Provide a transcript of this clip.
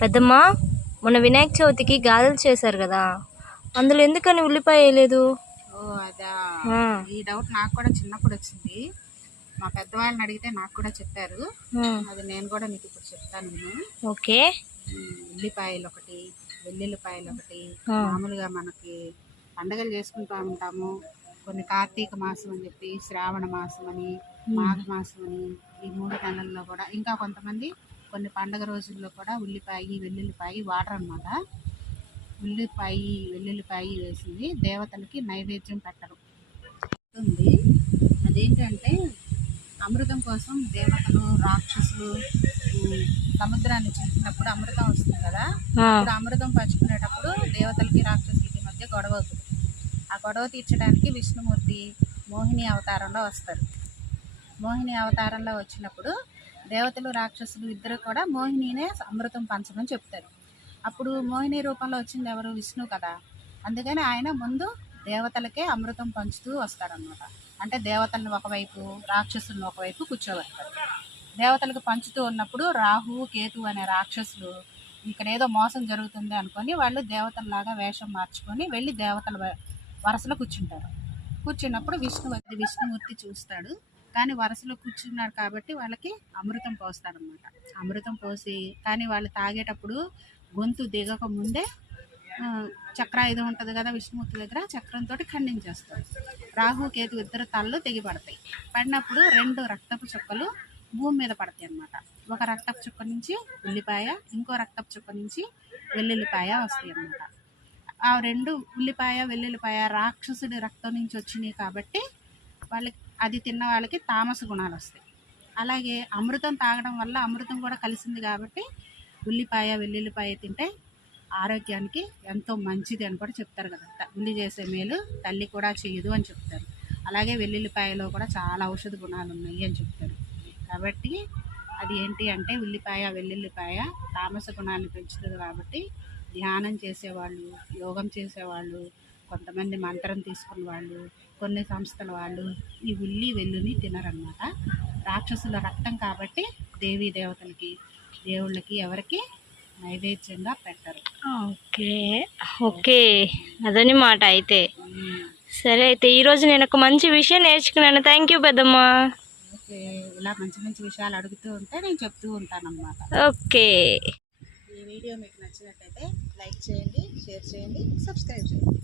పెద్దమ్మ, మొన్న వినాయక చవితికి గారెలు చేశారు కదా, అందులో ఎందుకని ఉల్లిపాయ వేయలేదు? ఓ అదా, ఈ డౌట్ నాకు కూడా చిన్నప్పుడు వచ్చింది. మా పెద్దవాళ్ళని అడిగితే నాకు కూడా చెప్పారు. అది నేను కూడా మీకు ఇప్పుడు చెప్తాను నేను. ఓకే. ఉల్లిపాయలు ఒకటి, వెల్లుల్లిపాయలు ఒకటి. మామూలుగా మనకి పండగలు చేసుకుంటూ ఉంటాము. కొన్ని కార్తీక మాసం అని చెప్పి, శ్రావణ మాసం అని, మాఘ మాసం అని, ఈ 3 నెలల్లో కూడా ఇంకా కొంతమంది కొన్ని పండగ రోజుల్లో కూడా ఉల్లిపాయ వెల్లుల్లిపాయ వాటర్ అనమాట. ఉల్లిపాయ వెల్లుల్లిపాయ వేసింది దేవతలకి నైవేద్యం పెట్టడం ఉంది. అదేంటంటే అమృతం కోసం దేవతలు రాక్షసులు సముద్రాన్ని చూసినప్పుడు అమృతం వస్తుంది కదా, అప్పుడు అమృతం పంచుకునేటప్పుడు దేవతలకి రాక్షసులకి మధ్య గొడవ అవుతుంది. ఆ గొడవ తీర్చడానికి విష్ణుమూర్తి మోహిని అవతారంలో వస్తారు. మోహిని అవతారంలో వచ్చినప్పుడు దేవతలు రాక్షసులు ఇద్దరు కూడా మోహినినే అమృతం పంచమని చెప్తారు. అప్పుడు మోహిని రూపంలో వచ్చింది ఎవరు? విష్ణు కదా. అందుకని ఆయన ముందు దేవతలకే అమృతం పంచుతూ వస్తాడనమాట. అంటే దేవతలను ఒకవైపు, రాక్షసులను ఒకవైపు కూర్చోబెడతారు. దేవతలకు పంచుతూ ఉన్నప్పుడు రాహు కేతు అనే రాక్షసులు ఇక్కడ ఏదో మోసం జరుగుతుంది అనుకొని వాళ్ళు దేవతలలాగా వేషం మార్చుకొని వెళ్ళి దేవతల వరసలో కూర్చుంటారు. కూర్చున్నప్పుడు విష్ణుమూర్తి చూస్తాడు. కానీ వరసలో కూర్చున్నాడు కాబట్టి వాళ్ళకి అమృతం పోస్తాడనమాట. అమృతం పోసి కానీ వాళ్ళు తాగేటప్పుడు గొంతు దిగక ముందే చక్రాయుధం ఉంటుంది కదా విష్ణుమూర్తి దగ్గర, చక్రంతో ఖండించేస్తారు. రాహు కేతు ఇద్దరు తలలు తెగిపడతాయి. పడినప్పుడు 2 రక్తపు చుక్కలు భూమి మీద పడతాయి అన్నమాట. ఒక రక్తపు చుక్క నుంచి ఉల్లిపాయ, ఇంకో రక్తపు చుక్క నుంచి వెల్లుల్లిపాయ వస్తాయి అన్నమాట. ఆ 2 ఉల్లిపాయ వెల్లుల్లిపాయ రాక్షసుడి రక్తం నుంచి వచ్చినాయి కాబట్టి వాళ్ళకి అది తిన్న వాళ్ళకి తామస గుణాలు వస్తాయి. అలాగే అమృతం తాగడం వల్ల అమృతం కూడా కలిసింది కాబట్టి ఉల్లిపాయ వెల్లుల్లిపాయ తింటే ఆరోగ్యానికి ఎంతో మంచిది అని కూడా చెప్తారు కదా. ఉల్లి చేసే మేలు తల్లి కూడా చేయదు అని చెప్తారు. అలాగే వెల్లుల్లిపాయలో కూడా చాలా ఔషధ గుణాలు ఉన్నాయి అని చెప్తారు. కాబట్టి అది ఏంటి అంటే ఉల్లిపాయ వెల్లుల్లిపాయ తామస గుణాన్ని పెంచుతుంది. కాబట్టి ధ్యానం చేసేవాళ్ళు, యోగం చేసేవాళ్ళు, కొంతమంది మంత్రం తీసుకున్న వాళ్ళు, కొన్ని సంస్థల వాళ్ళు ఈ ఉల్లి వెల్లుని తినరన్నమాట. రాక్షసుల రక్తం కాబట్టి దేవీ దేవతలకి దేవుళ్ళకి ఎవరికి నైవేద్యంగా పెట్టరు. ఓకే ఓకే, అదని మాట అయితే. సరే అయితే ఈరోజు నేను ఒక మంచి విషయం నేర్చుకున్నాను. థ్యాంక్ యూ పెద్దమ్మ. ఓకే, ఇలా మంచి మంచి విషయాలు అడుగుతూ ఉంటే నేను చెప్తూ ఉంటాను అన్నమాట. ఓకే. ఈ వీడియో మీకు నచ్చినట్టయితే లైక్ చేయండి, షేర్ చేయండి, సబ్స్క్రైబ్ చేయండి.